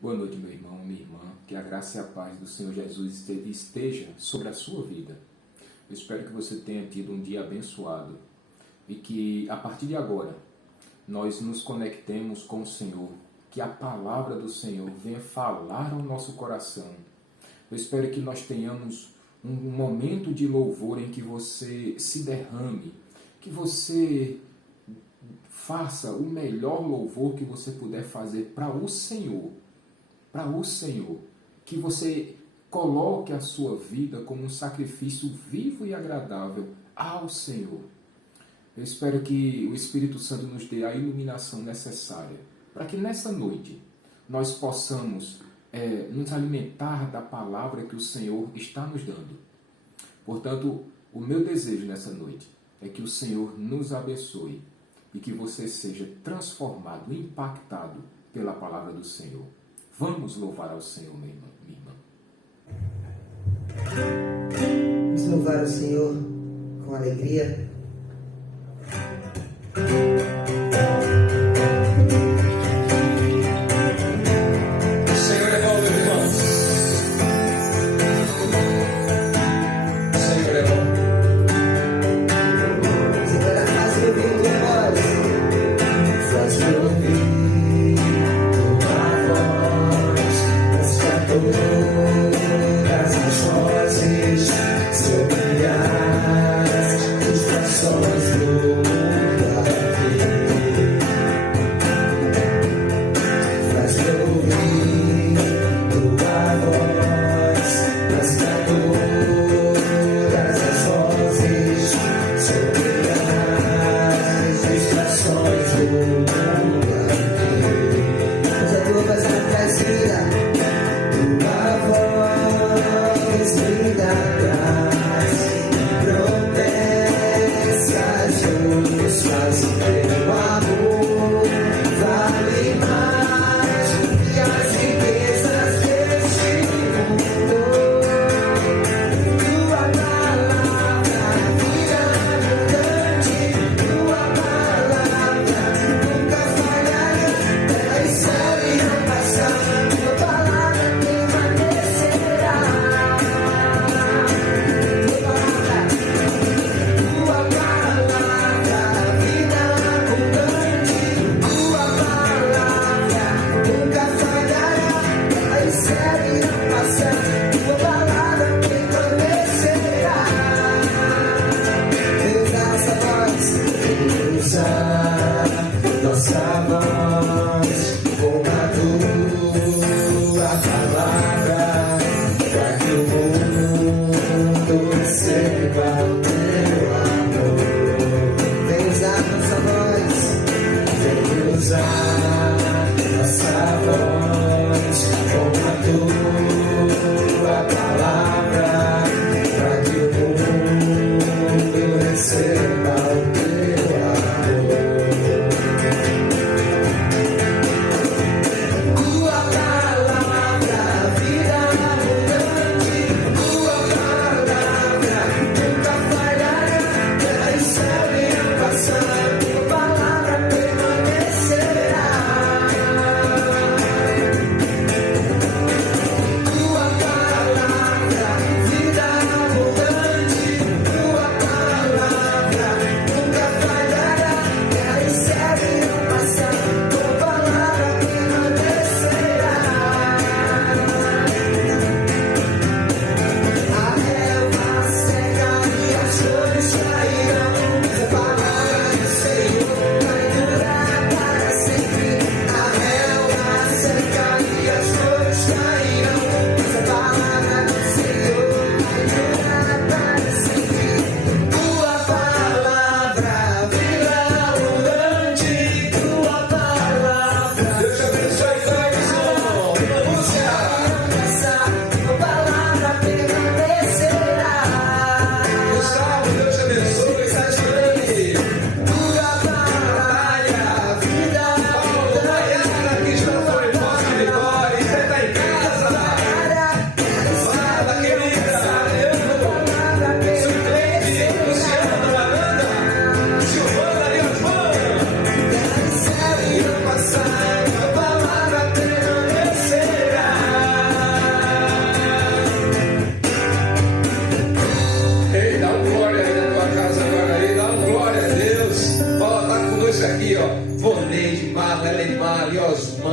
Boa noite, meu irmão, minha irmã. Que a graça e a paz do Senhor Jesus esteja sobre a sua vida. Eu espero que você tenha tido um dia abençoado e que, a partir de agora, nós nos conectemos com o Senhor, que a palavra do Senhor venha falar ao nosso coração. Eu espero que nós tenhamos um momento de louvor em que você se derrame, que você faça o melhor louvor que você puder fazer para o Senhor. Que você coloque a sua vida como um sacrifício vivo e agradável ao Senhor. Eu espero que o Espírito Santo nos dê a iluminação necessária para que nessa noite nós possamos nos alimentar da palavra que o Senhor está nos dando. Portanto, o meu desejo nessa noite é que o Senhor nos abençoe e que você seja transformado, impactado pela palavra do Senhor. Vamos louvar ao Senhor, minha irmã. Vamos louvar o Senhor com alegria. Sobre as estações do mundo.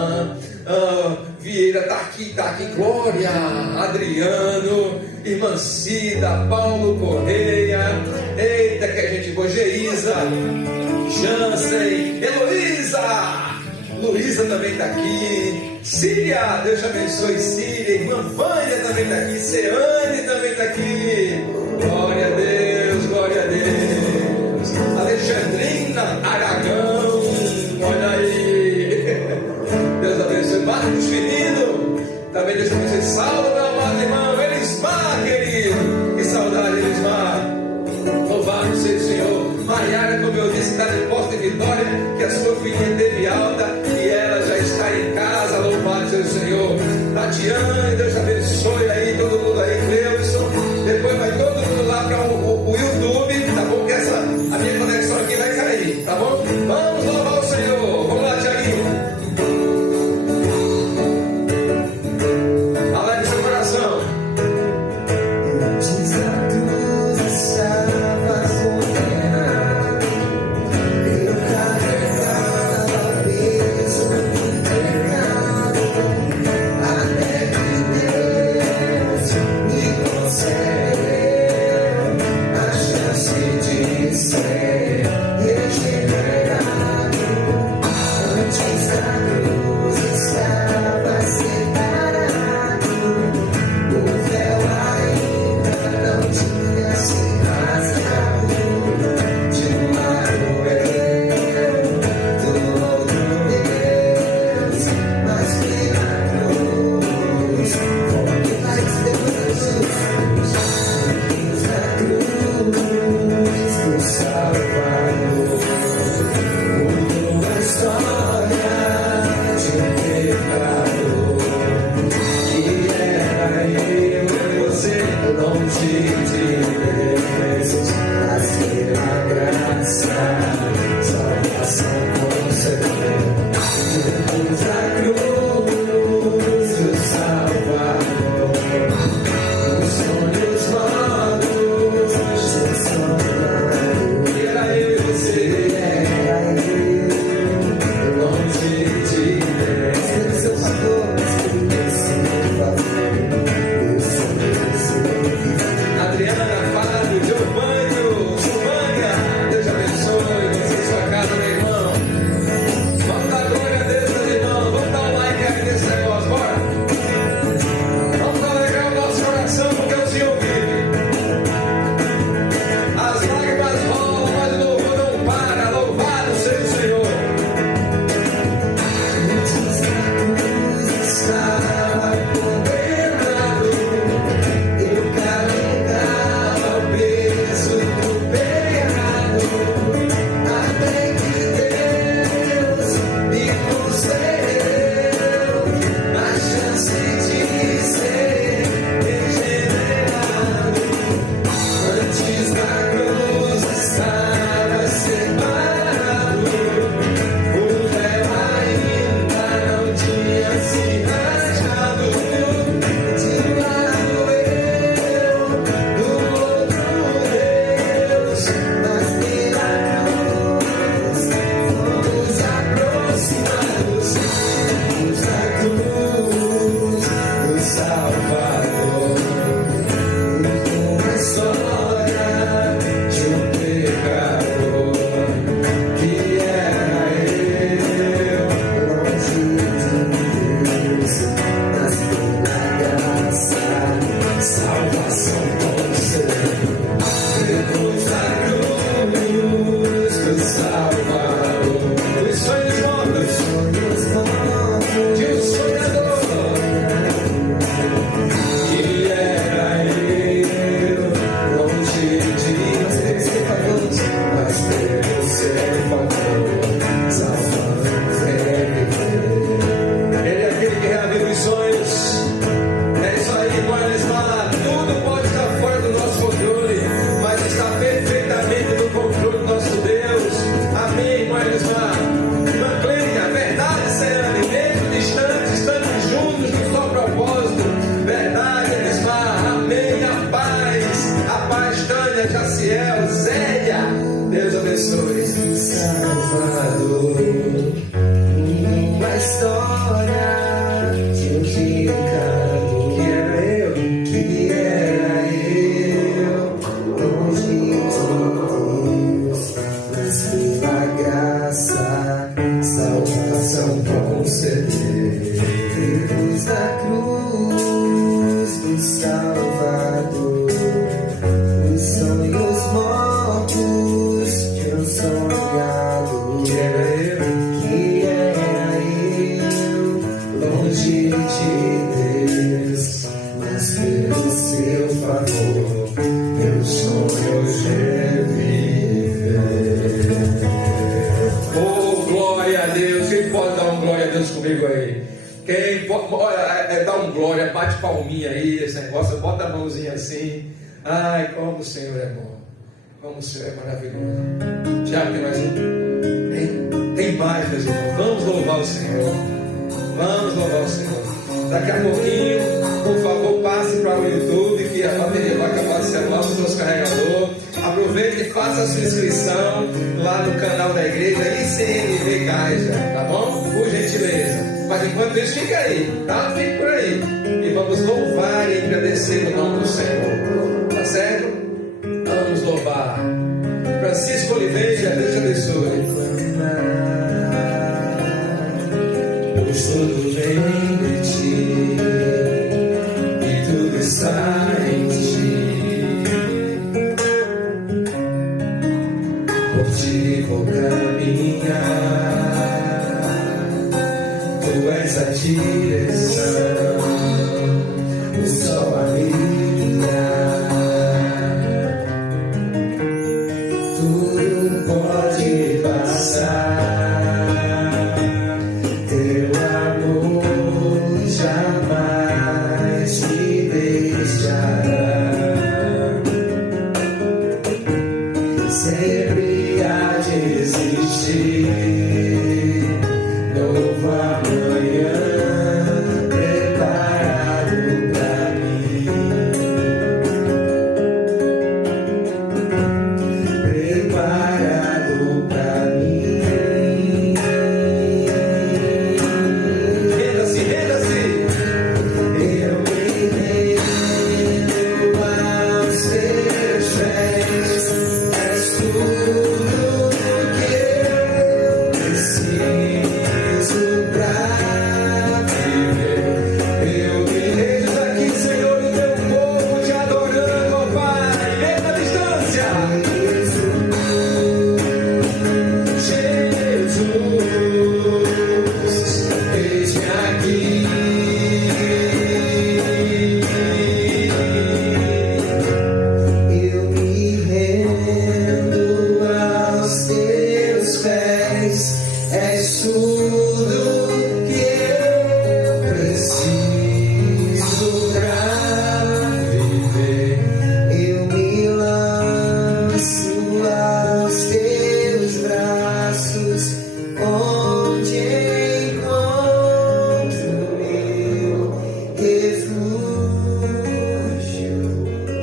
irmã Vieira está aqui, Glória, Adriano, irmã Cida, Paulo Correia, eita que a gente boa, Geisa, Jansen, Heloísa, Luísa também está aqui, Síria, Deus te abençoe, Síria, irmã Vânia também está aqui, Ceane também está aqui, glória a Deus, glória a Deus, Alexandrina Aragão, olha aí, Deus abençoe, Marcos Ferido, também Deus abençoe, Saulo, meu amado irmão, Elismar, querido, que saudade, Elismar, louvado seja o Senhor. Maiara, como eu disse, está de posse de vitória, que a sua filhinha teve alta e ela já está em casa, louvado seja o Senhor. Tatiana, Deus abençoe aí, todo mundo aí, Cleuson, depois vai todo mundo lá para o YouTube, tá bom? Que a minha conexão aqui vai cair, tá bom? Vamos louvar o Senhor, vamos lá, Tiaguinho. Alegre seu coração. de Deus, mas pelo seu favor, meu sonho reviver. Oh, glória a Deus! Quem pode dar um glória a Deus comigo aí? Quem pode, olha, dá um glória, bate palminha aí, esse negócio, bota a mãozinha assim. Ai, como o Senhor é bom, como o Senhor é maravilhoso. Já que nós tem mais, meus irmãos, vamos louvar o Senhor, vamos louvar o Senhor. Daqui a pouquinho, por favor, passe para o YouTube, que a bateria vai acabar de celular do nosso carregador. Aproveite e faça a sua inscrição lá no canal da igreja ICNV Caixa, tá bom? Por gentileza. Mas enquanto isso, fica aí, tá? Fique por aí. E vamos louvar e agradecer o nome do Senhor. Tá certo? Vamos louvar. Francisco Oliveira, Deus te abençoe. Pois tudo vem de ti, e tudo está em ti. Por ti vou caminhar, tu és a direção, o sol a brilhar. Tudo pode passar, teu amor jamais me deixará. Sempre há de existir novo amanhã preparado pra mim, preparado pra mim. Renda-se, renda-se. Eu me rendo aos teus pés, és tudo que eu preciso pra viver. Eu me Eis aqui, Senhor, o teu povo te adorando, ó Pai, bem na distância. Jesus, eis-me aqui. Eu me rendo aos teus pés, és tudo que eu preciso pra viver. Eu me lanço aos teus braços, onde encontro meu refúgio,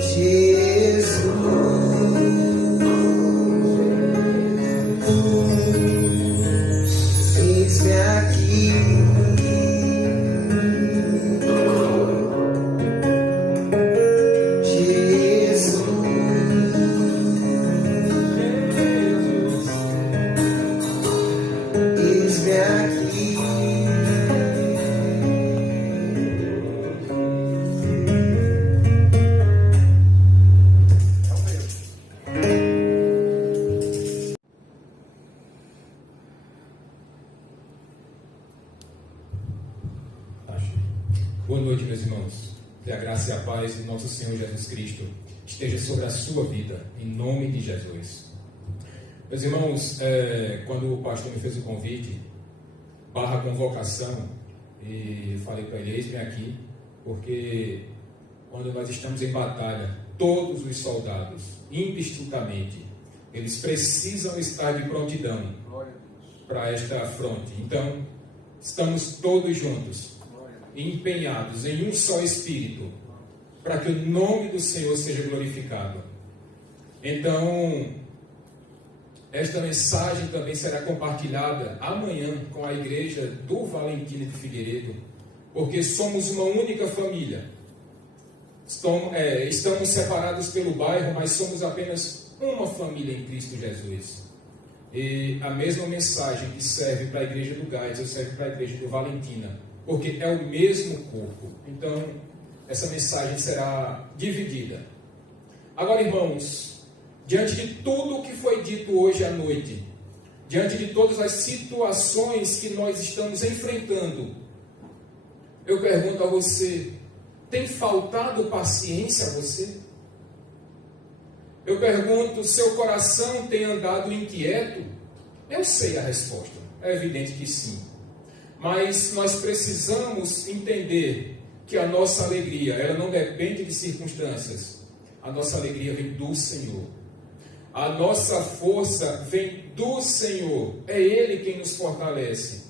Jesus. Eis-me aqui. Jesus, eis-me aqui. Boa noite, meus irmãos. Que a graça e a paz do nosso Senhor Jesus Cristo esteja sobre a sua vida, em nome de Jesus. Meus irmãos, quando o pastor me fez o convite, / convocação, e falei para ele, eis-me aqui, porque quando nós estamos em batalha, todos os soldados, indistintamente, eles precisam estar de prontidão para esta fronte. Então, estamos todos juntos, empenhados em um só espírito, para que o nome do Senhor seja glorificado. Então, esta mensagem também será compartilhada amanhã com a igreja do Valentina de Figueiredo, porque somos uma única família. Estamos separados pelo bairro, mas somos apenas uma família em Cristo Jesus. E a mesma mensagem que serve para a igreja do Gás, serve para a igreja do Valentina, porque é o mesmo corpo. Então, essa mensagem será dividida. Agora, irmãos, diante de tudo o que foi dito hoje à noite, diante de todas as situações que nós estamos enfrentando, Eu pergunto a você, tem faltado paciência a você? Eu pergunto, seu coração tem andado inquieto? Eu sei a resposta, é evidente que sim. Mas nós precisamos entender que a nossa alegria, ela não depende de circunstâncias. A nossa alegria vem do Senhor. A nossa força vem do Senhor. É Ele quem nos fortalece.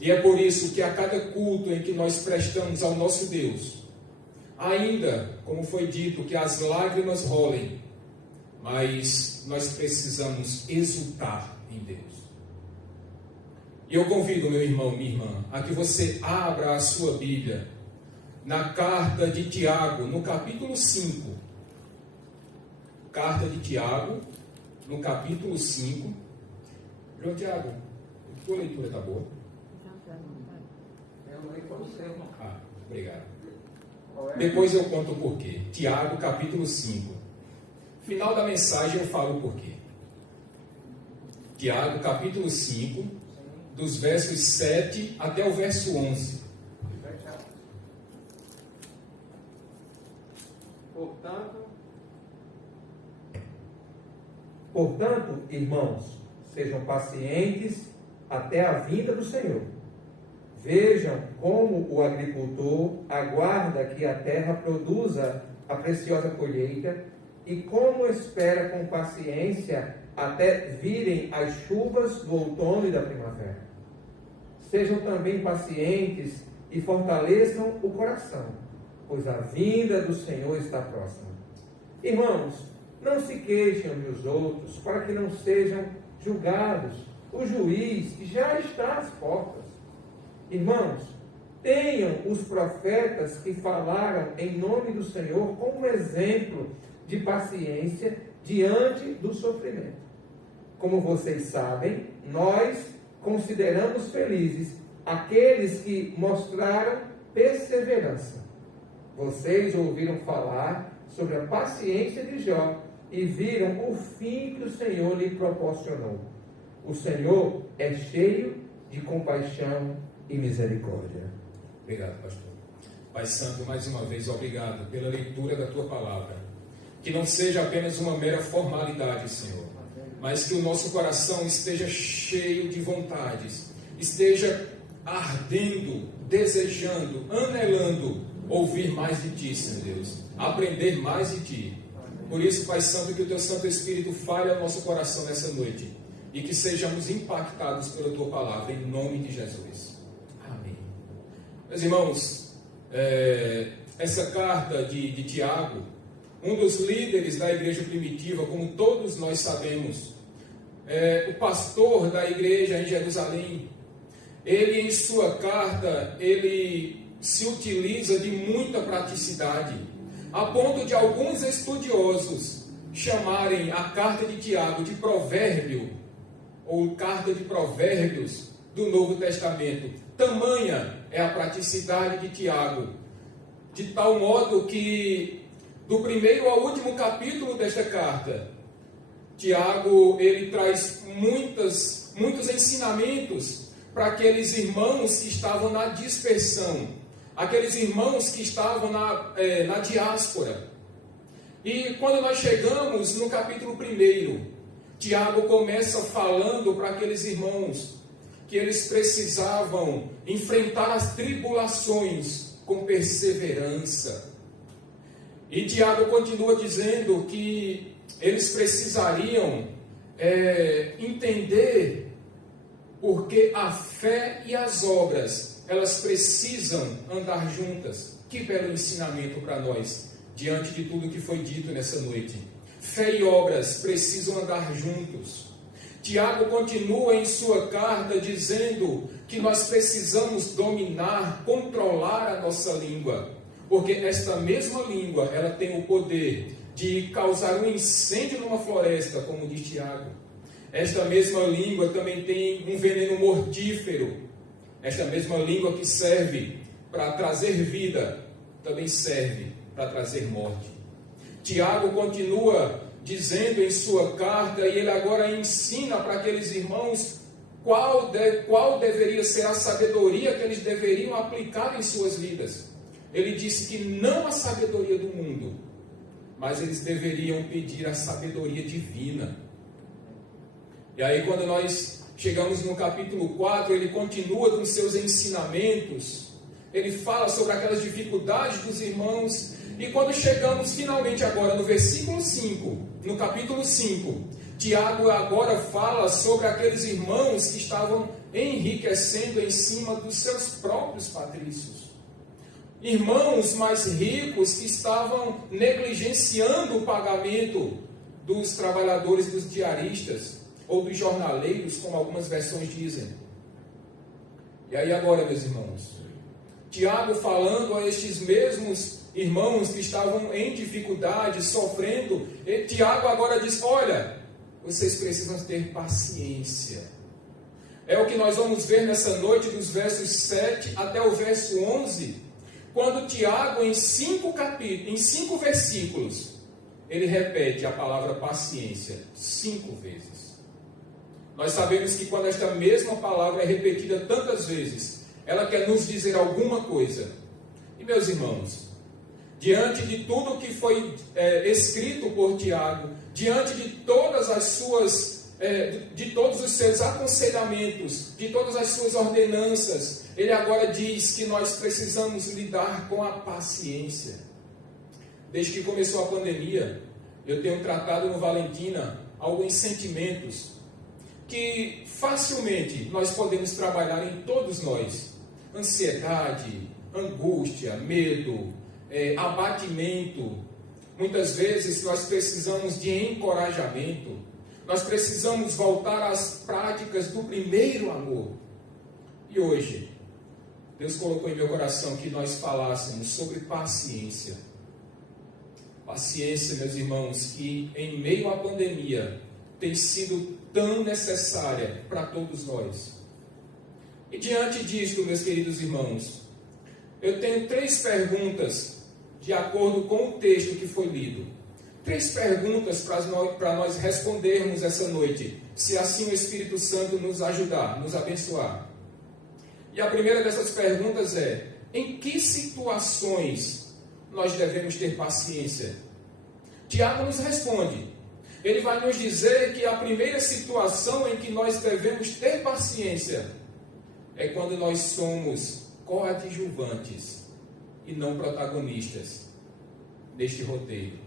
E é por isso que a cada culto em que nós prestamos ao nosso Deus, ainda, como foi dito, que as lágrimas rolem, mas nós precisamos exultar em Deus. E eu convido, meu irmão, minha irmã, a que você abra a sua Bíblia na carta de Tiago, no capítulo 5. Carta de Tiago, no capítulo 5. João Tiago, a tua leitura está boa? Ah, obrigado. Depois eu conto o porquê. Tiago, capítulo 5. Final da mensagem eu falo o porquê. Tiago, capítulo 5, dos versos 7 até o verso 11. Portanto, irmãos, sejam pacientes até a vinda do Senhor. Vejam como o agricultor aguarda que a terra produza a preciosa colheita e como espera com paciência até virem as chuvas do outono e da primavera. Sejam também pacientes e fortaleçam o coração, pois a vinda do Senhor está próxima. Irmãos, não se queixem uns dos outros, para que não sejam julgados. O juiz já está às portas. Irmãos, tenham os profetas que falaram em nome do Senhor como exemplo de paciência diante do sofrimento. Como vocês sabem, nós consideramos felizes aqueles que mostraram perseverança. Vocês ouviram falar sobre a paciência de Jó e viram o fim que o Senhor lhe proporcionou. O Senhor é cheio de compaixão e misericórdia. Obrigado, pastor. Pai Santo, mais uma vez, obrigado pela leitura da Tua palavra. Que não seja apenas uma mera formalidade, Senhor, mas que o nosso coração esteja cheio de vontades, esteja ardendo, desejando, anelando ouvir mais de Ti, Senhor Deus, aprender mais de Ti. Por isso, Pai Santo, que o Teu Santo Espírito fale ao nosso coração nessa noite e que sejamos impactados pela Tua palavra, em nome de Jesus. Amém. Meus irmãos, essa carta de Tiago, um dos líderes da igreja primitiva, como todos nós sabemos, o pastor da igreja em Jerusalém, ele em sua carta, ele se utiliza de muita praticidade, a ponto de alguns estudiosos chamarem a carta de Tiago de provérbio, ou carta de provérbios do Novo Testamento. Tamanha é a praticidade de Tiago, de tal modo que do primeiro ao último capítulo desta carta, Tiago ele traz muitos ensinamentos para aqueles irmãos que estavam na dispersão, aqueles irmãos que estavam na diáspora. E quando nós chegamos no capítulo 1, Tiago começa falando para aqueles irmãos que eles precisavam enfrentar as tribulações com perseverança. E Tiago continua dizendo que eles precisariam entender porque a fé e as obras, elas precisam andar juntas. Que belo ensinamento para nós, diante de tudo que foi dito nessa noite. Fé e obras precisam andar juntos. Tiago continua em sua carta dizendo que nós precisamos dominar, controlar a nossa língua, porque esta mesma língua, ela tem o poder de causar um incêndio numa floresta, como diz Tiago. Esta mesma língua também tem um veneno mortífero. Esta mesma língua que serve para trazer vida, também serve para trazer morte. Tiago continua dizendo em sua carta, e ele agora ensina para aqueles irmãos qual deveria ser a sabedoria que eles deveriam aplicar em suas vidas. Ele disse que não a sabedoria do mundo, mas eles deveriam pedir a sabedoria divina. E aí, quando nós chegamos no capítulo 4, ele continua com seus ensinamentos, ele fala sobre aquelas dificuldades dos irmãos, e quando chegamos finalmente agora no versículo 5, no capítulo 5, Tiago agora fala sobre aqueles irmãos que estavam enriquecendo em cima dos seus próprios patrícios. Irmãos mais ricos que estavam negligenciando o pagamento dos trabalhadores, dos diaristas, ou dos jornaleiros, como algumas versões dizem. E aí agora, meus irmãos, Tiago falando a estes mesmos irmãos que estavam em dificuldade, sofrendo, Tiago agora diz, olha, vocês precisam ter paciência. É o que nós vamos ver nessa noite, dos versos 7 até o verso 11, quando Tiago, em 5 versículos, ele repete a palavra paciência 5 vezes. Nós sabemos que quando esta mesma palavra é repetida tantas vezes, ela quer nos dizer alguma coisa. E meus irmãos, diante de tudo que foi escrito por Tiago, diante de todas as suas, de todos os seus aconselhamentos, de todas as suas ordenanças, ele agora diz que nós precisamos lidar com a paciência. Desde que começou a pandemia, eu tenho tratado no Valentina alguns sentimentos que facilmente nós podemos trabalhar em todos nós. Ansiedade, angústia, medo, abatimento. Muitas vezes nós precisamos de encorajamento. Nós precisamos voltar às práticas do primeiro amor. E hoje, Deus colocou em meu coração que nós falássemos sobre paciência. Paciência, meus irmãos, que em meio à pandemia tem sido tão necessária para todos nós. E diante disto, meus queridos irmãos, eu tenho 3 perguntas, de acordo com o texto que foi lido. 3 perguntas para nós respondermos essa noite, se assim o Espírito Santo nos ajudar, nos abençoar. E a primeira dessas perguntas é: em que situações nós devemos ter paciência? Tiago nos responde. Ele vai nos dizer que a primeira situação em que nós devemos ter paciência é quando nós somos coadjuvantes e não protagonistas deste roteiro.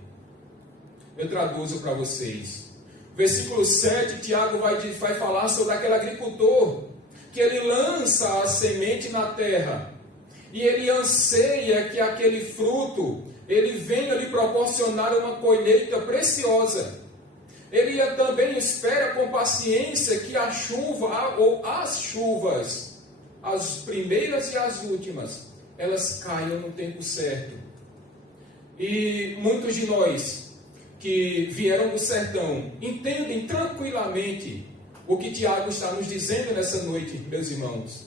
Eu traduzo para vocês. Versículo 7, Tiago vai falar sobre aquele agricultor que ele lança a semente na terra e ele anseia que aquele fruto ele venha lhe proporcionar uma colheita preciosa. Ele também espera com paciência que a chuva ou as chuvas, as primeiras e as últimas, elas caiam no tempo certo. E muitos de nós que vieram do sertão entendem tranquilamente o que Tiago está nos dizendo nessa noite, meus irmãos.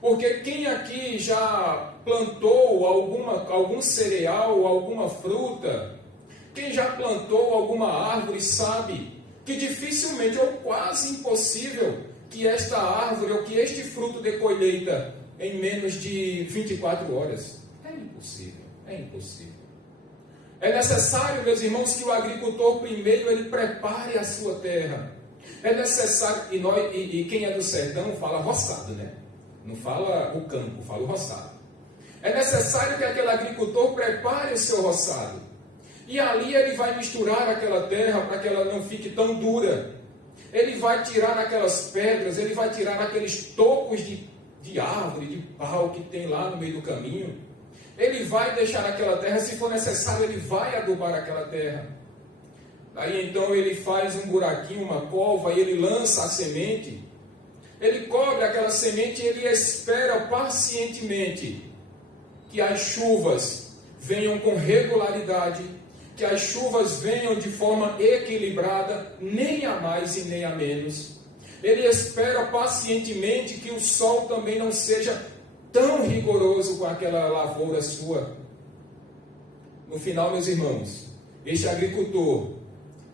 Porque quem aqui já plantou algum cereal, alguma fruta, quem já plantou alguma árvore sabe que dificilmente ou quase impossível que esta árvore ou que este fruto dê colheita em menos de 24 horas. É impossível, é impossível. É necessário, meus irmãos, que o agricultor primeiro ele prepare a sua terra. É necessário, e quem é do sertão fala roçado, né? Não fala o campo, fala o roçado. É necessário que aquele agricultor prepare o seu roçado. E ali ele vai misturar aquela terra para que ela não fique tão dura. Ele vai tirar aquelas pedras, ele vai tirar aqueles tocos de árvore, de pau que tem lá no meio do caminho. Ele vai deixar aquela terra, se for necessário, ele vai adubar aquela terra. Aí então ele faz um buraquinho, uma cova, e ele lança a semente. Ele cobre aquela semente e ele espera pacientemente que as chuvas venham com regularidade, que as chuvas venham de forma equilibrada, nem a mais e nem a menos. Ele espera pacientemente que o sol também não seja tão rigoroso com aquela lavoura sua. No final, meus irmãos, este agricultor,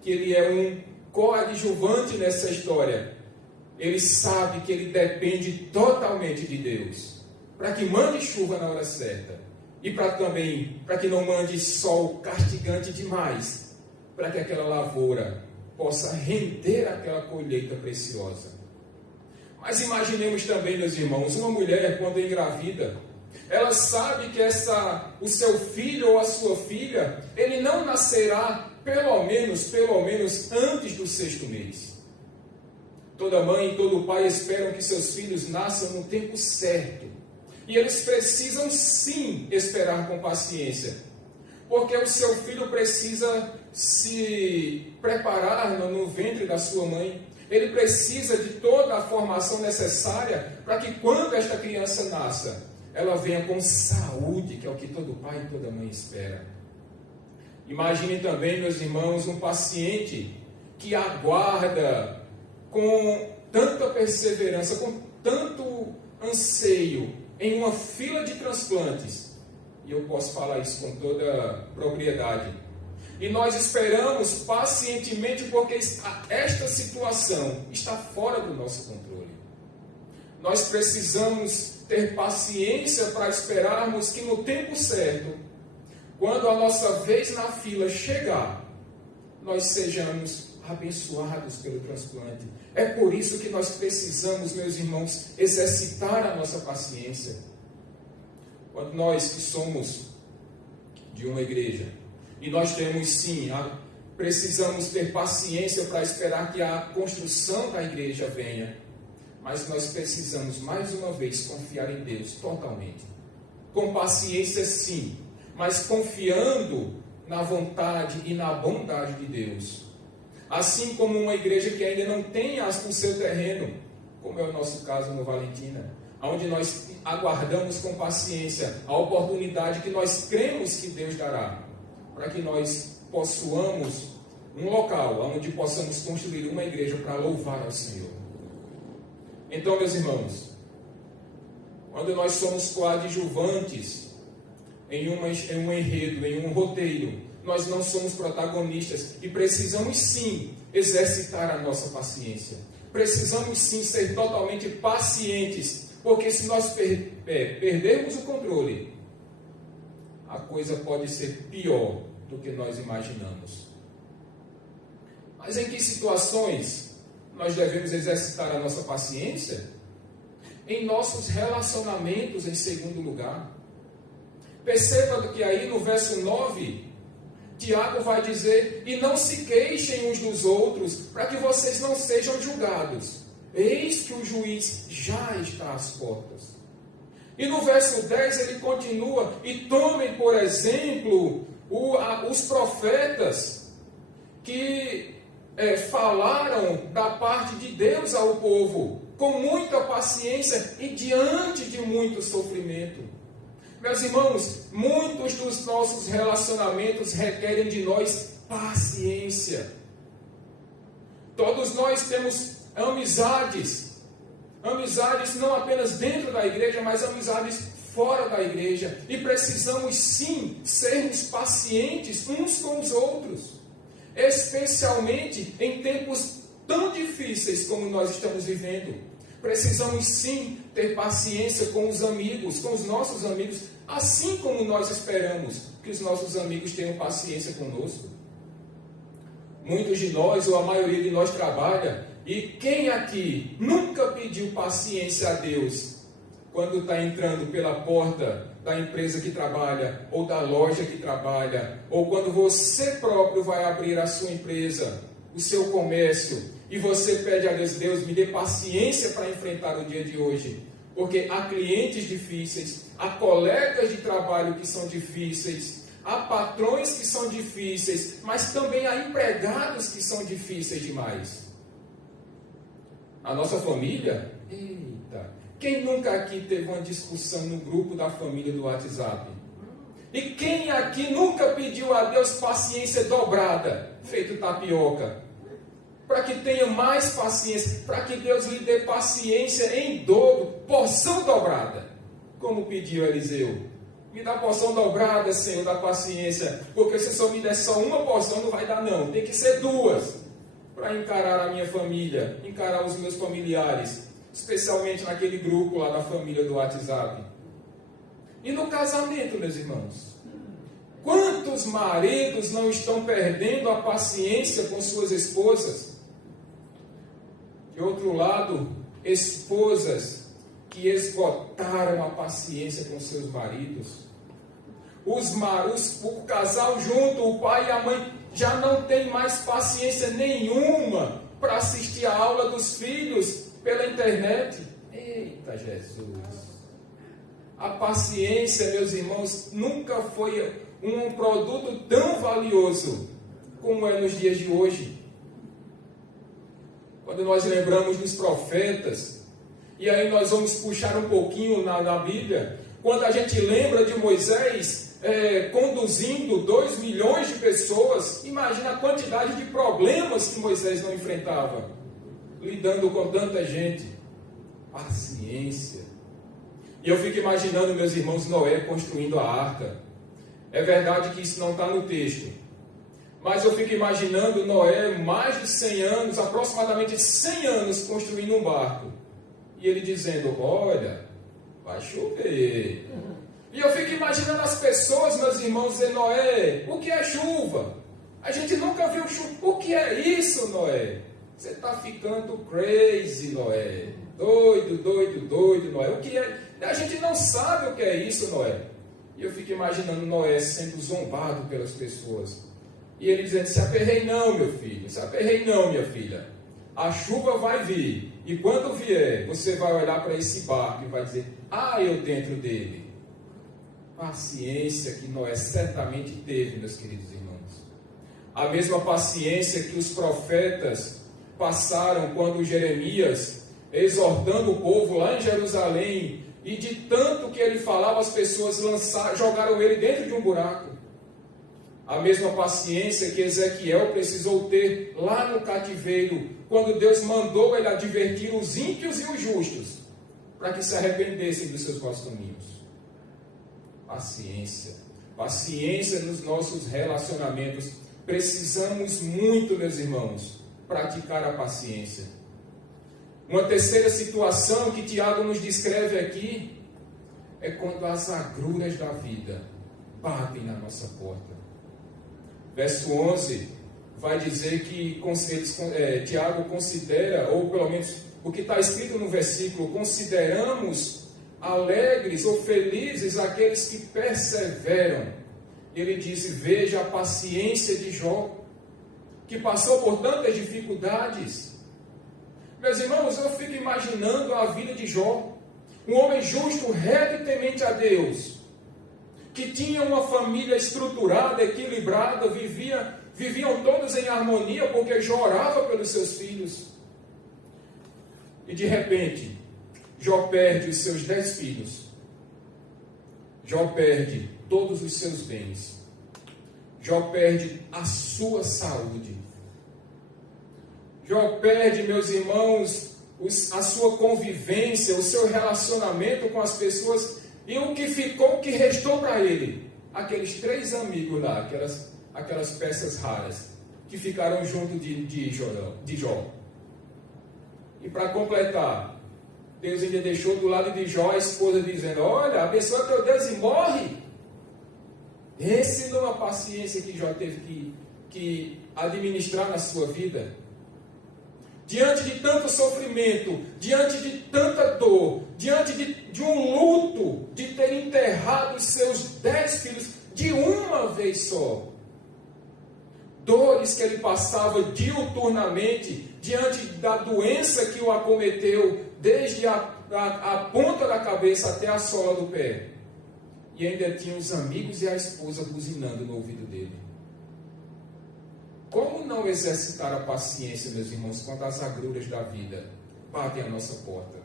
que ele é um coadjuvante nessa história, ele sabe que ele depende totalmente de Deus, para que mande chuva na hora certa, e para que não mande sol castigante demais, para que aquela lavoura possa render aquela colheita preciosa. Mas imaginemos também, meus irmãos, uma mulher quando engravida, ela sabe que o seu filho ou a sua filha, ele não nascerá pelo menos antes do 6º mês. Toda mãe e todo pai esperam que seus filhos nasçam no tempo certo. E eles precisam sim esperar com paciência, porque o seu filho precisa se preparar no ventre da sua mãe. Ele precisa de toda a formação necessária para que quando esta criança nasça, ela venha com saúde, que é o que todo pai e toda mãe espera. Imaginem também, meus irmãos, um paciente que aguarda com tanta perseverança, com tanto anseio em uma fila de transplantes. E eu posso falar isso com toda propriedade. E nós esperamos pacientemente porque esta situação está fora do nosso controle. Nós precisamos ter paciência para esperarmos que no tempo certo, quando a nossa vez na fila chegar, nós sejamos abençoados pelo transplante. É por isso que nós precisamos, meus irmãos, exercitar a nossa paciência. Quando nós que somos de uma igreja, e nós temos sim, precisamos ter paciência para esperar que a construção da igreja venha, mas nós precisamos mais uma vez confiar em Deus totalmente. Com paciência sim, mas confiando na vontade e na bondade de Deus. Assim como uma igreja que ainda não tem o seu terreno, como é o nosso caso no Valentina, onde nós aguardamos com paciência a oportunidade que nós cremos que Deus dará, para que nós possuamos um local onde possamos construir uma igreja para louvar ao Senhor. Então, meus irmãos, quando nós somos coadjuvantes em um enredo, em um roteiro, nós não somos protagonistas e precisamos sim exercitar a nossa paciência. Precisamos sim ser totalmente pacientes, porque se nós perdermos o controle, a coisa pode ser pior do que nós imaginamos. Mas em que situações nós devemos exercitar a nossa paciência? Em nossos relacionamentos, em segundo lugar. Perceba que aí no verso 9, Tiago vai dizer: e não se queixem uns dos outros, para que vocês não sejam julgados. Eis que o juiz já está às portas. E no verso 10 ele continua: e tomem, por exemplo, os profetas que falaram da parte de Deus ao povo, com muita paciência e diante de muito sofrimento. Meus irmãos, muitos dos nossos relacionamentos requerem de nós paciência. Todos nós temos amizades não apenas dentro da igreja, mas amizades fora da igreja, e precisamos sim sermos pacientes uns com os outros, especialmente em tempos tão difíceis como nós estamos vivendo. Precisamos sim ter paciência com os amigos, com os nossos amigos, assim como nós esperamos que os nossos amigos tenham paciência conosco. Muitos de nós, ou a maioria de nós, trabalha, e quem aqui nunca pediu paciência a Deus quando está entrando pela porta da empresa que trabalha, ou da loja que trabalha, ou quando você próprio vai abrir a sua empresa, o seu comércio, e você pede a Deus: Deus, me dê paciência para enfrentar o dia de hoje, porque há clientes difíceis, há colegas de trabalho que são difíceis, há patrões que são difíceis, mas também há empregados que são difíceis demais. A nossa família, eita, quem nunca aqui teve uma discussão no grupo da família do WhatsApp? E quem aqui nunca pediu a Deus paciência dobrada, feito tapioca? Para que tenha mais paciência, para que Deus lhe dê paciência em dobro, porção dobrada, como pediu Eliseu. Me dá porção dobrada, Senhor, da paciência, porque se só me der só uma porção não vai dar não, tem que ser duas, para encarar a minha família, encarar os meus familiares, especialmente naquele grupo lá da família do WhatsApp. E no casamento, meus irmãos, quantos maridos não estão perdendo a paciência com suas esposas? De outro lado, esposas que esgotaram a paciência com seus maridos. O casal junto, o pai e a mãe, já não tem mais paciência nenhuma para assistir a aula dos filhos pela internet. Eita Jesus! A paciência, meus irmãos, nunca foi um produto tão valioso como é nos dias de hoje. Quando nós lembramos dos profetas, e aí nós vamos puxar um pouquinho na Bíblia, quando a gente lembra de Moisés conduzindo 2 milhões de pessoas, imagina a quantidade de problemas que Moisés não enfrentava, lidando com tanta gente. Paciência. E eu fico imaginando, meus irmãos, Noé construindo a arca. É verdade que isso não está no texto, mas eu fico imaginando Noé, mais de 100 anos, aproximadamente 100 anos, construindo um barco. E ele dizendo, olha, vai chover. E eu fico imaginando as pessoas, meus irmãos, dizendo, Noé, o que é chuva? A gente nunca viu chuva. O que é isso, Noé? Você está ficando crazy, Noé. Doido, Noé. O que é? A gente não sabe o que é isso, Noé. E eu fico imaginando Noé sendo zombado pelas pessoas. E ele dizendo, se aperrei não, meu filho. Se aperrei não, minha filha. A chuva vai vir. E quando vier, você vai olhar para esse barco e vai dizer, eu dentro dele. Paciência que Noé certamente teve, meus queridos irmãos. A mesma paciência que os profetas passaram quando Jeremias, exortando o povo lá em Jerusalém, e de tanto que ele falava, as pessoas jogaram ele dentro de um buraco. A mesma paciência que Ezequiel precisou ter lá no cativeiro, quando Deus mandou ele advertir os ímpios e os justos, para que se arrependessem dos seus maus caminhos. Paciência. Paciência nos nossos relacionamentos. Precisamos muito, meus irmãos, praticar a paciência. Uma terceira situação que Tiago nos descreve aqui é quando as agruras da vida batem na nossa porta. Verso 11 vai dizer que Tiago considera, ou pelo menos o que está escrito no versículo, consideramos alegres ou felizes aqueles que perseveram. Ele disse, veja a paciência de Jó, que passou por tantas dificuldades. Meus irmãos, eu fico imaginando a vida de Jó, um homem justo, reto e temente a Deus, que tinha uma família estruturada, equilibrada, viviam todos em harmonia, porque Jó orava pelos seus filhos. E de repente, Jó perde os seus 10 filhos. Jó perde todos os seus bens. Jó perde a sua saúde. Jó perde, meus irmãos, a sua convivência, o seu relacionamento com as pessoas. E o que ficou, o que restou para ele? Aqueles 3 amigos lá, aquelas peças raras, que ficaram junto de Jó. E para completar, Deus ainda deixou do lado de Jó a esposa dizendo, olha, abençoa teu Deus e morre. Esse não é a paciência que Jó teve que administrar na sua vida. Diante de tanto sofrimento, diante de tanta dor, diante de um luto, de ter enterrado os seus 10 filhos de uma vez só. Dores que ele passava diuturnamente, diante da doença que o acometeu, desde a ponta da cabeça até a sola do pé. E ainda tinha os amigos e a esposa buzinando no ouvido dele. Como não exercitar a paciência, meus irmãos, quando as agruras da vida batem a nossa porta?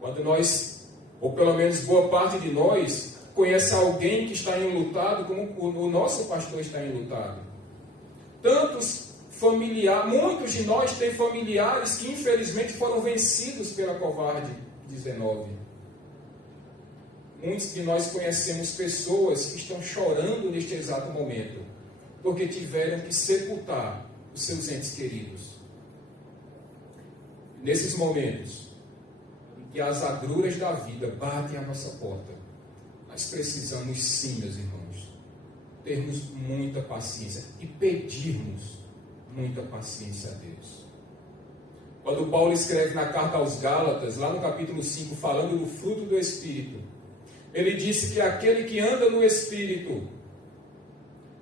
Quando nós, ou pelo menos boa parte de nós, conhece alguém que está enlutado, como o nosso pastor está enlutado. Muitos de nós têm familiares que infelizmente foram vencidos pela Covid-19. Muitos de nós conhecemos pessoas que estão chorando neste exato momento, porque tiveram que sepultar os seus entes queridos. Nesses momentos em que as agruras da vida batem à nossa porta, nós precisamos sim, meus irmãos, termos muita paciência e pedirmos muita paciência a Deus. Quando Paulo escreve na carta aos Gálatas, lá no capítulo 5, falando do fruto do Espírito, ele disse que aquele que anda no Espírito,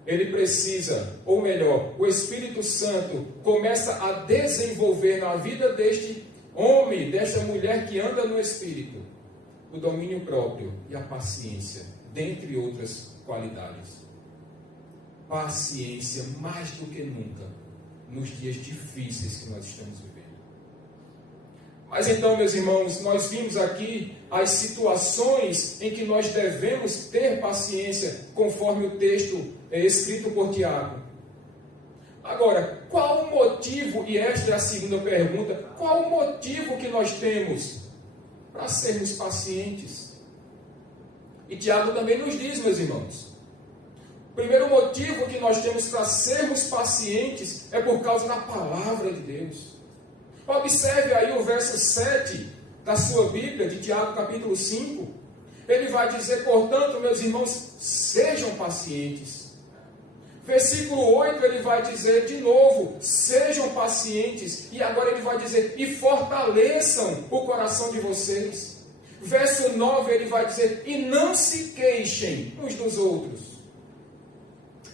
ele precisa, ou melhor, o Espírito Santo começa a desenvolver na vida deste homem, desta mulher que anda no Espírito, o domínio próprio e a paciência, dentre outras qualidades. Paciência mais do que nunca nos dias difíceis que nós estamos vivendo. Mas então, meus irmãos, nós vimos aqui as situações em que nós devemos ter paciência, conforme o texto escrito por Tiago. Agora, qual o motivo, e esta é a segunda pergunta, qual o motivo que nós temos para sermos pacientes? E Tiago também nos diz, meus irmãos, o primeiro motivo que nós temos para sermos pacientes é por causa da palavra de Deus. Observe aí o verso 7 da sua Bíblia, de Tiago capítulo 5. Ele vai dizer, portanto, meus irmãos, sejam pacientes. Versículo 8, ele vai dizer de novo, sejam pacientes. E agora ele vai dizer, e fortaleçam o coração de vocês. Verso 9, ele vai dizer, e não se queixem uns dos outros.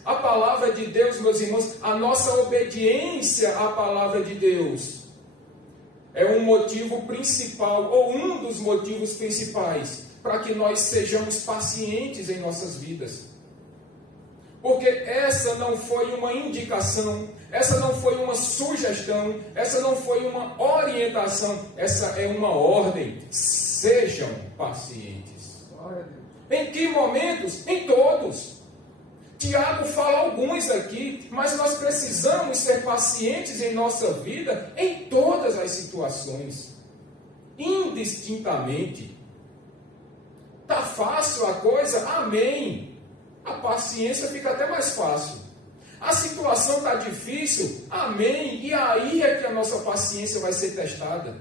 A palavra de Deus, meus irmãos, a nossa obediência à palavra de Deus é um motivo principal, ou um dos motivos principais, para que nós sejamos pacientes em nossas vidas. Porque essa não foi uma indicação, essa não foi uma sugestão, essa não foi uma orientação, essa é uma ordem. Sejam pacientes. Em que momentos? Em todos. Tiago fala alguns aqui, mas nós precisamos ser pacientes em nossa vida em todas as situações, indistintamente. Está fácil a coisa? Amém. A paciência fica até mais fácil. A situação está difícil? Amém. E aí é que a nossa paciência vai ser testada.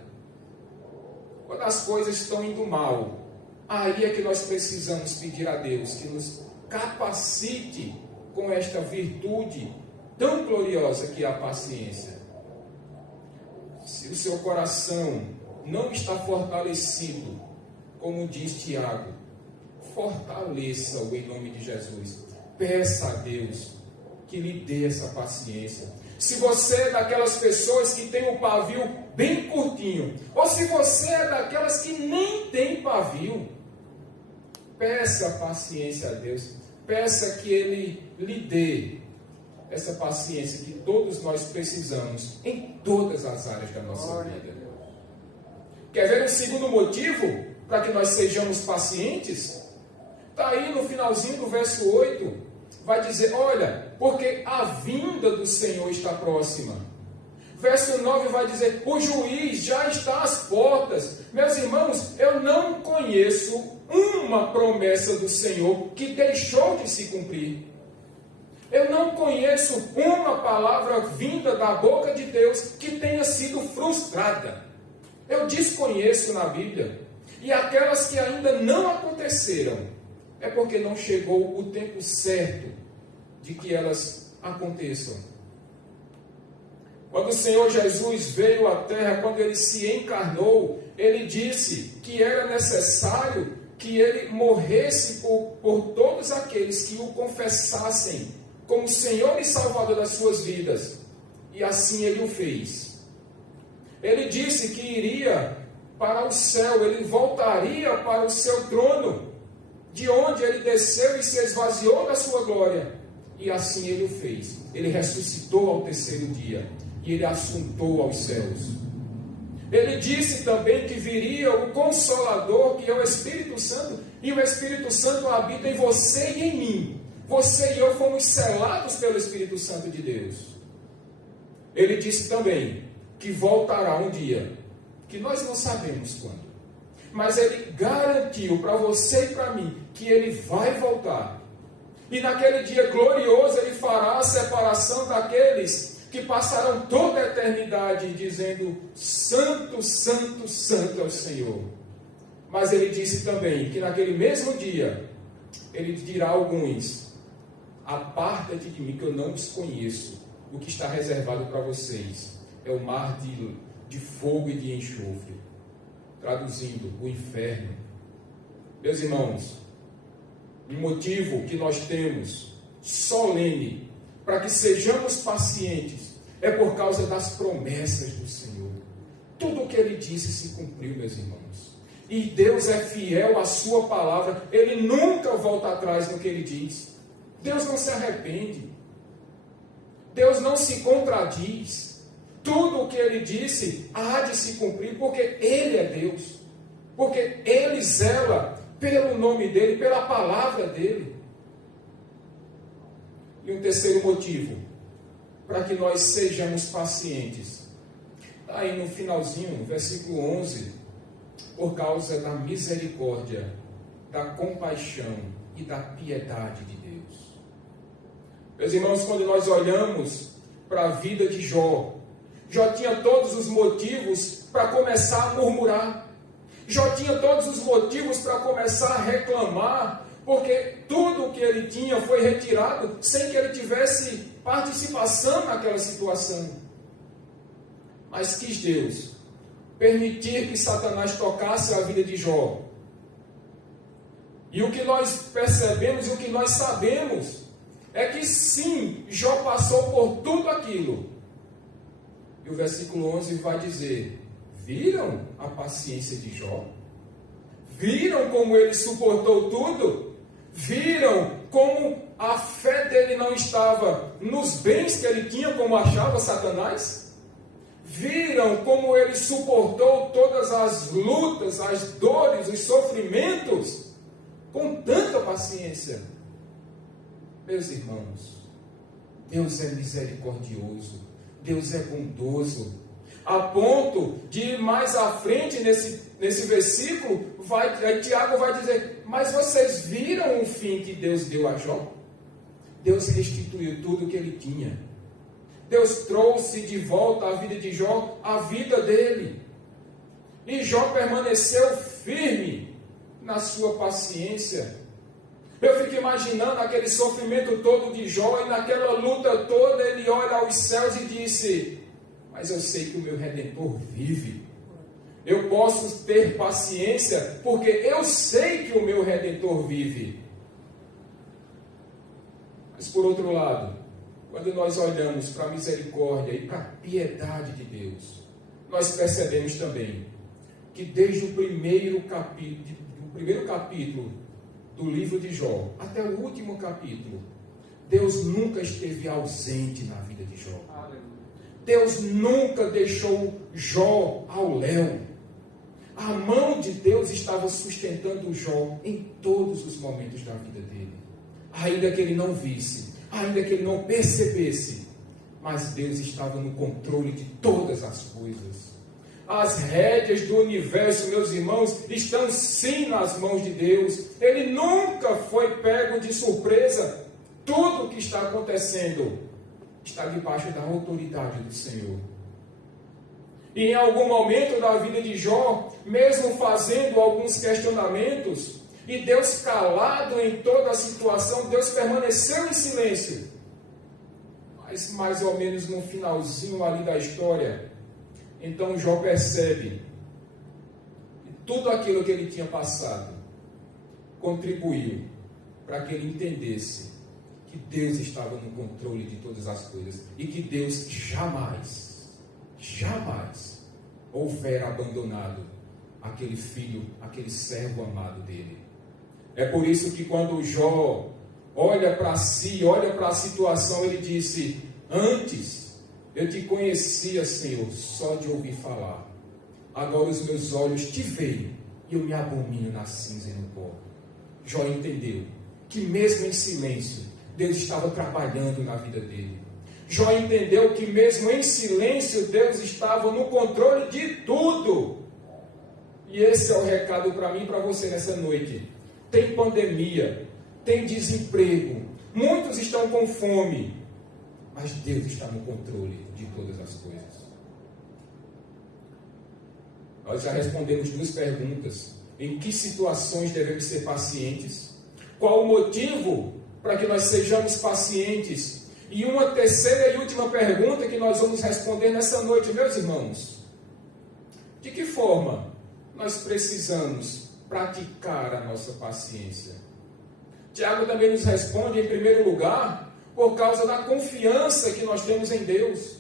Quando as coisas estão indo mal, aí é que nós precisamos pedir a Deus que nos capacite com esta virtude tão gloriosa que é a paciência. Se o seu coração não está fortalecido, como diz Tiago, fortaleça-o em nome de Jesus. Peça a Deus que lhe dê essa paciência. Se você é daquelas pessoas que tem o pavio bem curtinho, ou se você é daquelas que nem tem pavio, peça paciência a Deus. Peça que Ele lhe dê essa paciência que todos nós precisamos em todas as áreas da nossa vida. Quer ver um segundo motivo para que nós sejamos pacientes? Está aí no finalzinho do verso 8. Vai dizer, olha, porque a vinda do Senhor está próxima. Verso 9 vai dizer, o juiz já está às portas. Meus irmãos, eu não conheço uma promessa do Senhor que deixou de se cumprir. Eu não conheço uma palavra vinda da boca de Deus que tenha sido frustrada. Eu desconheço na Bíblia. E aquelas que ainda não aconteceram, é porque não chegou o tempo certo de que elas aconteçam. Quando o Senhor Jesus veio à terra, quando Ele se encarnou, Ele disse que era necessário que Ele morresse por todos aqueles que o confessassem como Senhor e Salvador das suas vidas. E assim Ele o fez. Ele disse que iria para o céu, Ele voltaria para o seu trono, de onde Ele desceu e se esvaziou da sua glória. E assim Ele o fez. Ele ressuscitou ao terceiro dia. E Ele assuntou aos céus. Ele disse também que viria o Consolador, que é o Espírito Santo, e o Espírito Santo habita em você e em mim. Você e eu fomos selados pelo Espírito Santo de Deus. Ele disse também que voltará um dia, que nós não sabemos quando, mas Ele garantiu para você e para mim que Ele vai voltar. E naquele dia glorioso Ele fará a separação daqueles que passarão toda a eternidade dizendo: Santo, Santo, Santo é o Senhor. Mas ele disse também que naquele mesmo dia, ele dirá a alguns: aparta-te de mim, que eu não os conheço. O que está reservado para vocês é o mar de fogo e de enxofre. Traduzindo, o inferno. Meus irmãos, um motivo que nós temos solene para que sejamos pacientes é por causa das promessas do Senhor. Tudo o que ele disse se cumpriu, meus irmãos. E Deus é fiel à sua palavra. Ele nunca volta atrás do que ele diz. Deus não se arrepende. Deus não se contradiz. Tudo o que ele disse há de se cumprir, porque ele é Deus. Porque ele zela pelo nome dele, pela palavra dele. E um terceiro motivo para que nós sejamos pacientes, está aí no finalzinho, no versículo 11, por causa da misericórdia, da compaixão e da piedade de Deus. Meus irmãos, quando nós olhamos para a vida de Jó, Jó tinha todos os motivos para começar a murmurar. Jó tinha todos os motivos para começar a reclamar, porque tudo o que ele tinha foi retirado sem que ele tivesse participação naquela situação. Mas quis Deus permitir que Satanás tocasse a vida de Jó. E o que nós percebemos, o que nós sabemos, é que sim, Jó passou por tudo aquilo. E o versículo 11 vai dizer: viram a paciência de Jó? Viram como ele suportou tudo? Viram como a fé dele não estava nos bens que ele tinha, como achava Satanás? Viram como ele suportou todas as lutas, as dores, os sofrimentos com tanta paciência? Meus irmãos, Deus é misericordioso, Deus é bondoso, a ponto de mais à frente nesse versículo, Tiago vai dizer: mas vocês viram o fim que Deus deu a Jó? Deus restituiu tudo o que ele tinha. Deus trouxe de volta a vida de Jó, a vida dele. E Jó permaneceu firme na sua paciência. Eu fico imaginando aquele sofrimento todo de Jó, e naquela luta toda ele olha aos céus e disse: mas eu sei que o meu Redentor vive. Eu posso ter paciência porque eu sei que o meu Redentor vive. Mas por outro lado, quando nós olhamos para a misericórdia e para a piedade de Deus, nós percebemos também que desde o primeiro capítulo do livro de Jó até o último capítulo, Deus nunca esteve ausente na vida de Jó. Deus nunca deixou Jó ao léu. A mão de Deus estava sustentando Jó em todos os momentos da vida dele. Ainda que ele não visse, ainda que ele não percebesse, mas Deus estava no controle de todas as coisas. As rédeas do universo, meus irmãos, estão sim nas mãos de Deus. Ele nunca foi pego de surpresa. Tudo o que está acontecendo está debaixo da autoridade do Senhor. E em algum momento da vida de Jó, mesmo fazendo alguns questionamentos, e Deus calado em toda a situação, Deus permaneceu em silêncio. Mas mais ou menos no finalzinho ali da história, então Jó percebe que tudo aquilo que ele tinha passado contribuiu para que ele entendesse que Deus estava no controle de todas as coisas e que Deus jamais houvera abandonado aquele filho, aquele servo amado dele. É por isso que quando Jó olha para si, olha para a situação, ele disse: antes eu te conhecia, Senhor, só de ouvir falar. Agora os meus olhos te veem e eu me abomino na cinza e no pó. Jó entendeu que mesmo em silêncio, Deus estava trabalhando na vida dele. Jó entendeu que mesmo em silêncio, Deus estava no controle de tudo. E esse é o recado para mim e para você nessa noite. Tem pandemia, tem desemprego, muitos estão com fome. mas Deus está no controle de todas as coisas. Nós já respondemos 2 perguntas. Em que situações devemos ser pacientes? Qual o motivo para que nós sejamos pacientes? E uma terceira e última pergunta que nós vamos responder nessa noite, meus irmãos. De que forma nós precisamos praticar a nossa paciência? Tiago também nos responde, em primeiro lugar, por causa da confiança que nós temos em Deus.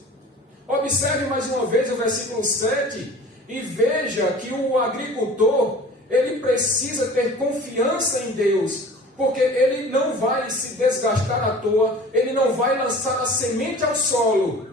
Observe mais uma vez o versículo 7 e veja que o agricultor, ele precisa ter confiança em Deus, porque ele não vai se desgastar à toa, ele não vai lançar a semente ao solo,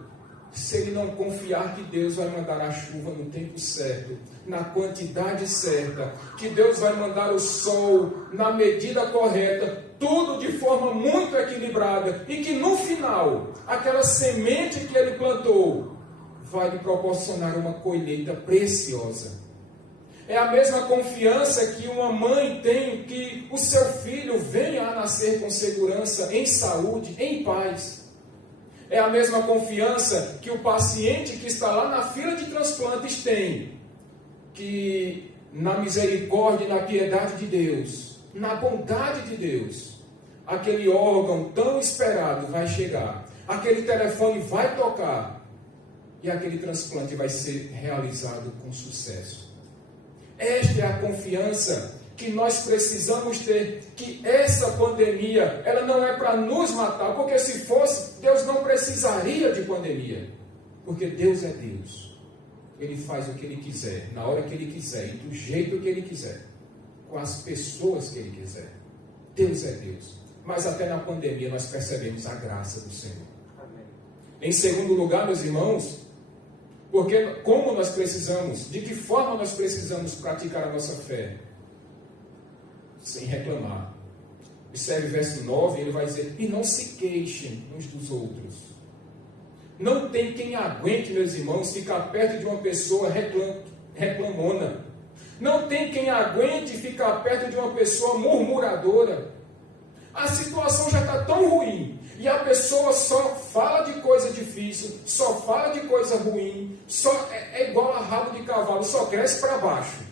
se ele não confiar que Deus vai mandar a chuva no tempo certo, na quantidade certa, que Deus vai mandar o sol na medida correta, tudo de forma muito equilibrada, e que no final, aquela semente que ele plantou, vai lhe proporcionar uma colheita preciosa. É a mesma confiança que uma mãe tem que o seu filho venha a nascer com segurança, em saúde, em paz. É a mesma confiança que o paciente que está lá na fila de transplantes tem, que na misericórdia e na piedade de Deus, na bondade de Deus, aquele órgão tão esperado vai chegar, aquele telefone vai tocar, e aquele transplante vai ser realizado com sucesso. Esta é a confiança que nós precisamos ter, que essa pandemia, ela não é para nos matar, porque se fosse, Deus não precisaria de pandemia, porque Deus é Deus. Ele faz o que Ele quiser, na hora que Ele quiser, e do jeito que Ele quiser, com as pessoas que Ele quiser. Deus é Deus. Mas até na pandemia nós percebemos a graça do Senhor. Amém. Em segundo lugar, meus irmãos, porque como nós precisamos, de que forma nós precisamos praticar a nossa fé? Sem reclamar. Observe o verso 9, ele vai dizer, e não se queixem uns dos outros. Não tem quem aguente, meus irmãos, ficar perto de uma pessoa reclamona. Não tem quem aguente ficar perto de uma pessoa murmuradora. A situação já está tão ruim, e a pessoa só fala de coisa difícil, só fala de coisa ruim, é igual a rabo de cavalo, só cresce para baixo.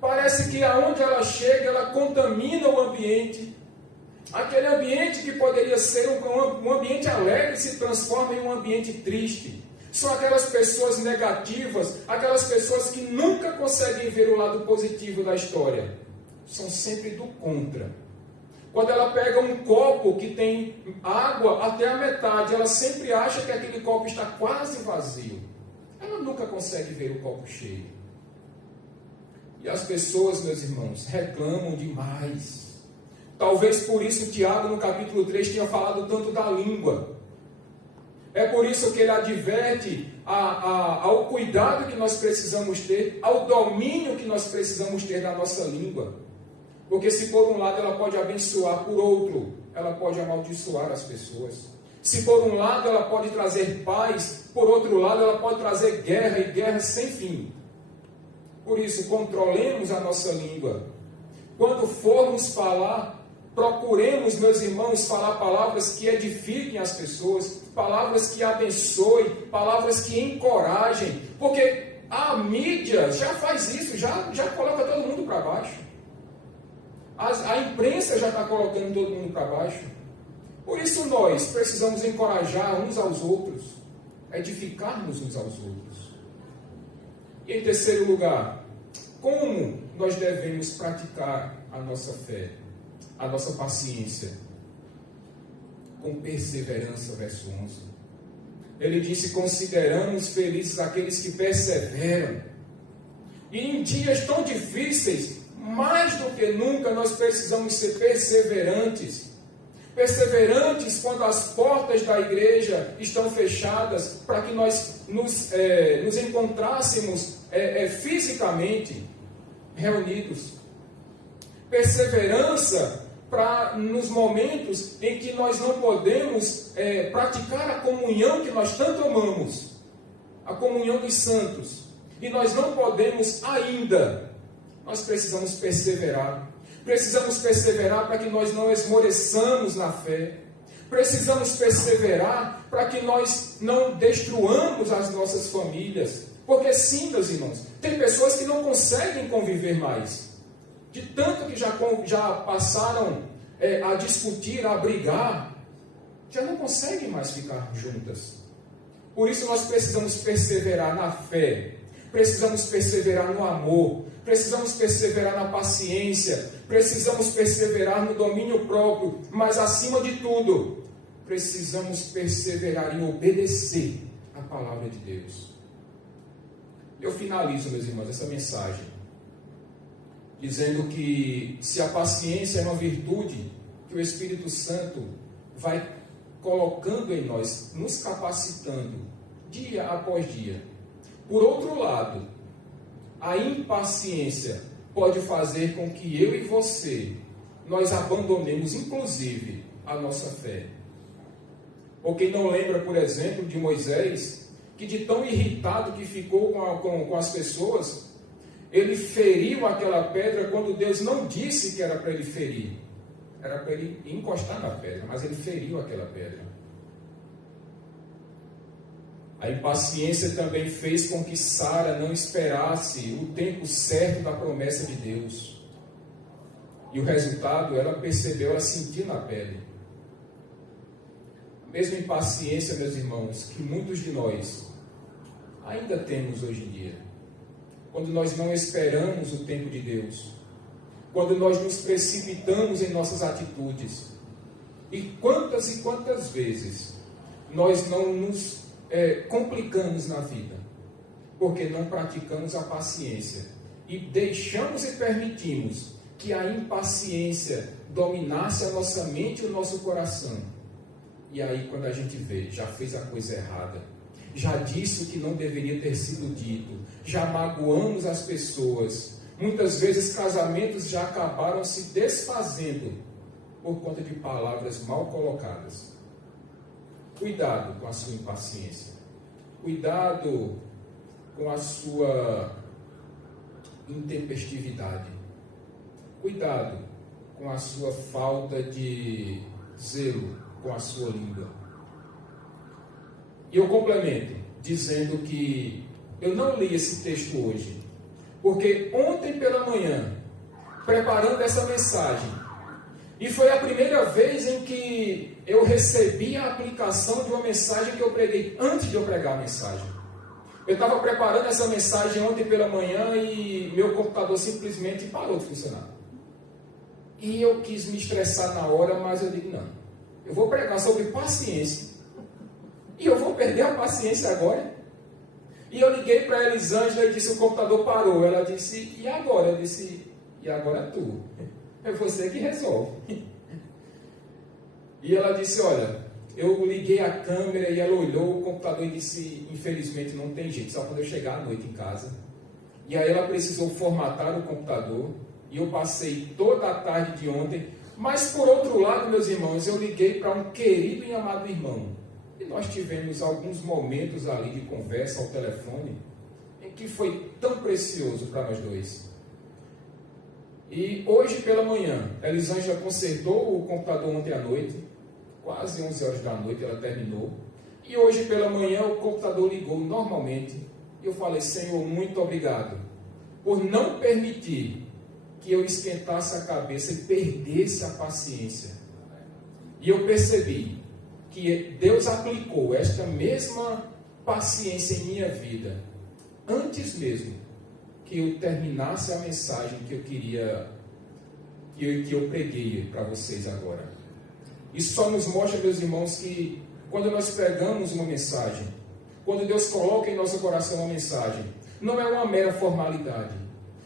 Parece que aonde ela chega, ela contamina o ambiente. Aquele ambiente que poderia ser um ambiente alegre se transforma em um ambiente triste. São aquelas pessoas negativas, aquelas pessoas que nunca conseguem ver o lado positivo da história. São sempre do contra. Quando ela pega um copo que tem água até a metade, ela sempre acha que aquele copo está quase vazio. Ela nunca consegue ver o copo cheio. E as pessoas, meus irmãos, reclamam demais. Talvez por isso Tiago, no capítulo 3, tenha falado tanto da língua. É por isso que ele adverte ao cuidado que nós precisamos ter, ao domínio que nós precisamos ter da nossa língua. Porque se por um lado ela pode abençoar, por outro, ela pode amaldiçoar as pessoas. Se por um lado ela pode trazer paz, por outro lado ela pode trazer guerra, e guerra sem fim. Por isso, controlemos a nossa língua. Quando formos falar, procuremos, meus irmãos, falar palavras que edifiquem as pessoas, palavras que abençoem, palavras que encorajem, porque a mídia já faz isso, já coloca todo mundo para baixo. A imprensa já está colocando todo mundo para baixo. Por isso nós precisamos encorajar uns aos outros, edificarmos uns aos outros. E em terceiro lugar, como nós devemos praticar a nossa fé, a nossa paciência? Com perseverança, verso 11. Ele disse, consideramos felizes aqueles que perseveram. E em dias tão difíceis, mais do que nunca, nós precisamos ser perseverantes. Perseverantes quando as portas da igreja estão fechadas, para que nós nos encontrássemos fisicamente reunidos. Perseverança nos momentos em que nós não podemos praticar a comunhão que nós tanto amamos, a comunhão dos santos, e nós não podemos ainda. Nós precisamos perseverar. Precisamos perseverar para que nós não esmoreçamos na fé. Precisamos perseverar para que nós não destruamos as nossas famílias. Porque sim, meus irmãos, tem pessoas que não conseguem conviver mais. De tanto que já passaram a discutir, a brigar, já não conseguem mais ficar juntas. Por isso nós precisamos perseverar na fé, precisamos perseverar no amor, precisamos perseverar na paciência, precisamos perseverar no domínio próprio, mas acima de tudo, precisamos perseverar em obedecer a palavra de Deus. Eu finalizo, meus irmãos, essa mensagem dizendo que se a paciência é uma virtude que o Espírito Santo vai colocando em nós, nos capacitando dia após dia. Por outro lado, a impaciência pode fazer com que eu e você, nós abandonemos inclusive a nossa fé. Ou quem não lembra, por exemplo, de Moisés, que de tão irritado que ficou com as pessoas, ele feriu aquela pedra quando Deus não disse que era para ele ferir. Era para ele encostar na pedra, mas ele feriu aquela pedra. A impaciência também fez com que Sara não esperasse o tempo certo da promessa de Deus. E o resultado, ela percebeu, ela sentiu na pele. A mesma impaciência, meus irmãos, que muitos de nós ainda temos hoje em dia. Quando nós não esperamos o tempo de Deus. Quando nós nos precipitamos em nossas atitudes. E quantas vezes nós não nos complicamos na vida, porque não praticamos a paciência e deixamos e permitimos que a impaciência dominasse a nossa mente e o nosso coração. E aí, quando a gente vê, já fez a coisa errada, já disse o que não deveria ter sido dito, já magoamos as pessoas. Muitas vezes casamentos já acabaram se desfazendo por conta de palavras mal colocadas. Cuidado com a sua impaciência. Cuidado com a sua intempestividade. Cuidado com a sua falta de zelo com a sua língua. E eu complemento dizendo que eu não li esse texto hoje, porque ontem pela manhã, preparando essa mensagem, e foi a primeira vez em que eu recebi a aplicação de uma mensagem que eu preguei antes de eu pregar a mensagem. Eu estava preparando essa mensagem ontem pela manhã e meu computador simplesmente parou de funcionar. E eu quis me estressar na hora, mas eu digo, não, eu vou pregar sobre paciência. E eu vou perder a paciência agora? E eu liguei para a Elisângela e disse, o computador parou. Ela disse, e agora? Eu disse, e agora é tu. É você que resolve. E ela disse, olha, eu liguei a câmera e ela olhou o computador e disse, infelizmente não tem jeito, só quando eu chegar à noite em casa. E aí ela precisou formatar o computador e eu passei toda a tarde de ontem. Mas por outro lado, meus irmãos, eu liguei para um querido e amado irmão. E nós tivemos alguns momentos ali de conversa ao telefone em que foi tão precioso para nós dois. E hoje pela manhã, a Elisângela consertou o computador ontem à noite, quase 11 horas da noite ela terminou. E hoje pela manhã o computador ligou normalmente. E eu falei, Senhor, muito obrigado por não permitir que eu esquentasse a cabeça e perdesse a paciência. E eu percebi que Deus aplicou esta mesma paciência em minha vida, antes mesmo que eu terminasse a mensagem que eu queria, que eu preguei para vocês agora. Isso só nos mostra, meus irmãos, que quando nós pregamos uma mensagem, quando Deus coloca em nosso coração uma mensagem, não é uma mera formalidade,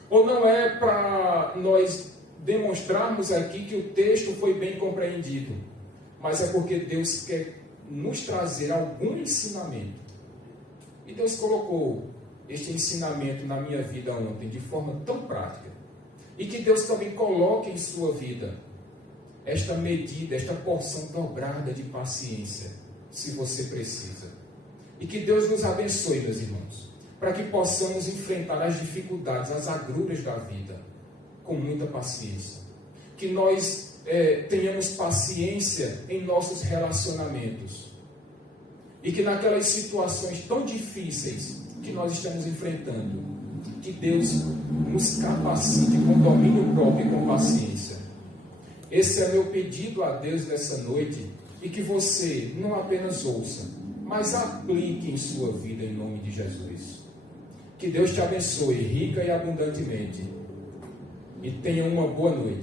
ou não é para nós demonstrarmos aqui que o texto foi bem compreendido, mas é porque Deus quer nos trazer algum ensinamento. E Deus colocou este ensinamento na minha vida ontem de forma tão prática. E que Deus também coloque em sua vida esta medida, esta porção dobrada de paciência, se você precisa. E que Deus nos abençoe, meus irmãos, para que possamos enfrentar as dificuldades, as agruras da vida, com muita paciência. Que nós tenhamos paciência em nossos relacionamentos. E que naquelas situações tão difíceis que nós estamos enfrentando, que Deus nos capacite com domínio próprio e com paciência. Esse é meu pedido a Deus nessa noite, e que você não apenas ouça, mas aplique em sua vida em nome de Jesus. Que Deus te abençoe rica e abundantemente. E tenha uma boa noite.